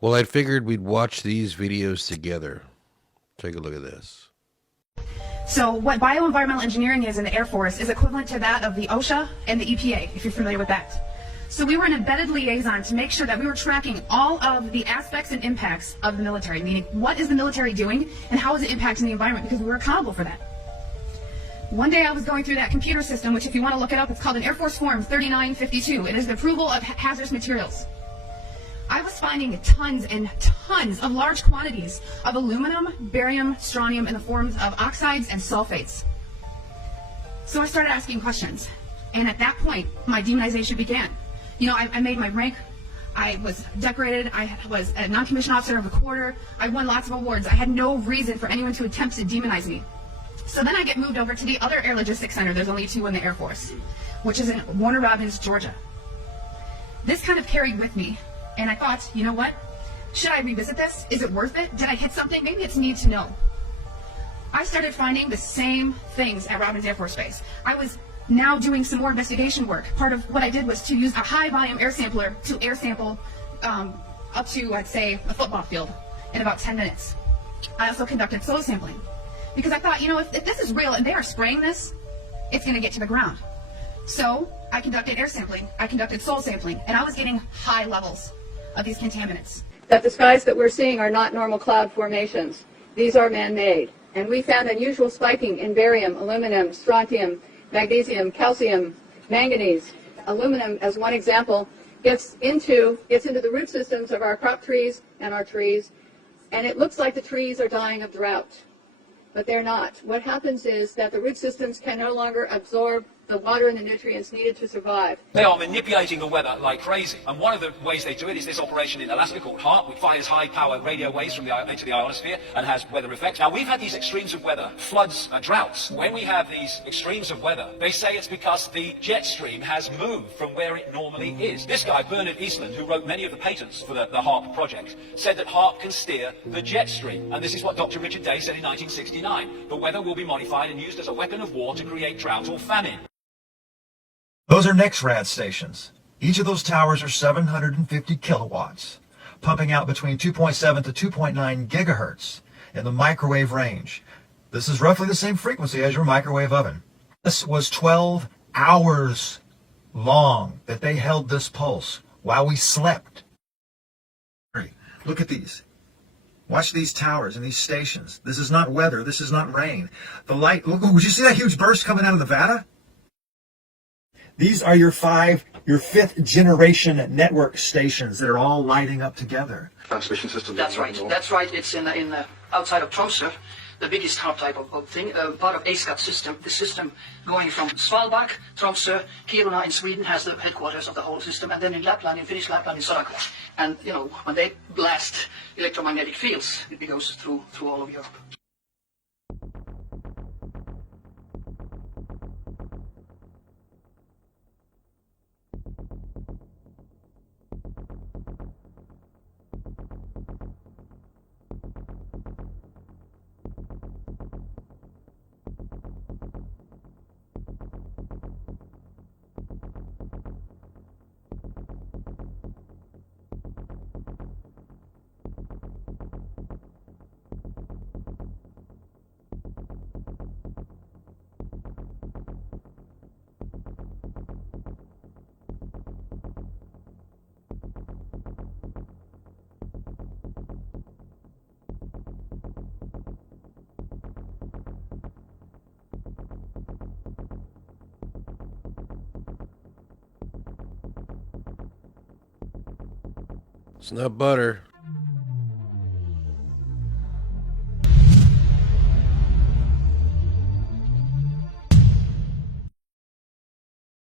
Well, I figured we'd watch these videos together. Take a look at this. So what bioenvironmental engineering is in the Air Force is equivalent to that of the OSHA and the EPA, if you're familiar with that. So we were an embedded liaison to make sure that we were tracking all of the aspects and impacts of the military, meaning what is the military doing and how is it impacting the environment, because we were accountable for that. One day I was going through that computer system, which if you want to look it up, it's called an Air Force Form 3952. It is the approval of hazardous materials. I was finding tons and tons of large quantities of aluminum, barium, strontium in the forms of oxides and sulfates. So I started asking questions. And at that point, my demonization began. You know, I made my rank. I was decorated. I was a non-commissioned officer of the quarter. I won lots of awards. I had no reason for anyone to attempt to demonize me. So then I get moved over to the other Air Logistics Center. There's only two in the Air Force, which is in Warner Robins, Georgia. This kind of carried with me. And I thought, you know what? Should I revisit this? Is it worth it? Did I hit something? Maybe it's need to know. I started finding the same things at Robins Air Force Base. I was now doing some more investigation work. Part of what I did was to use a high volume air sampler to air sample up to, I'd say, a football field in about 10 minutes. I also conducted soil sampling because I thought, you know, if this is real and they are spraying this, it's going to get to the ground. So I conducted air sampling, I conducted soil sampling, and I was getting high levels of these contaminants. That the skies that we're seeing are not normal cloud formations. These are man-made. And we found unusual spiking in barium, aluminum, strontium, magnesium, calcium, manganese. Aluminum, as one example, gets into the root systems of our crop trees and our trees, and it looks like the trees are dying of drought. But they're not. What happens is that the root systems can no longer absorb the water and the nutrients needed to survive. They are manipulating the weather like crazy. And one of the ways they do it is this operation in Alaska called HAARP, which fires high-power radio waves from into the ionosphere and has weather effects. Now, we've had these extremes of weather, floods, droughts. When we have these extremes of weather, they say it's because the jet stream has moved from where it normally is. This guy, Bernard Eastland, who wrote many of the patents for the HAARP project, said that HAARP can steer the jet stream. And this is what Dr. Richard Day said in 1969. The weather will be modified and used as a weapon of war to create drought or famine. Those are NEXRAD stations. Each of those towers are 750 kilowatts, pumping out between 2.7 to 2.9 gigahertz in the microwave range. This is roughly the same frequency as your microwave oven. This was 12 hours long that they held this pulse while we slept. Look at these. Watch these towers and these stations. This is not weather. This is not rain. The light, look, would you see that huge burst coming out of Nevada? These are your fifth generation network stations that are all lighting up together. Transmission system. That's right. That's right. It's in outside of Tromsø, the biggest HAARP type of thing, part of ASCAP system. The system going from Svalbard, Tromsø, Kiruna in Sweden has the headquarters of the whole system, and then in Lapland, in Finnish Lapland, in Sorakla. And you know, when they blast electromagnetic fields, it goes through all of Europe. It's not butter.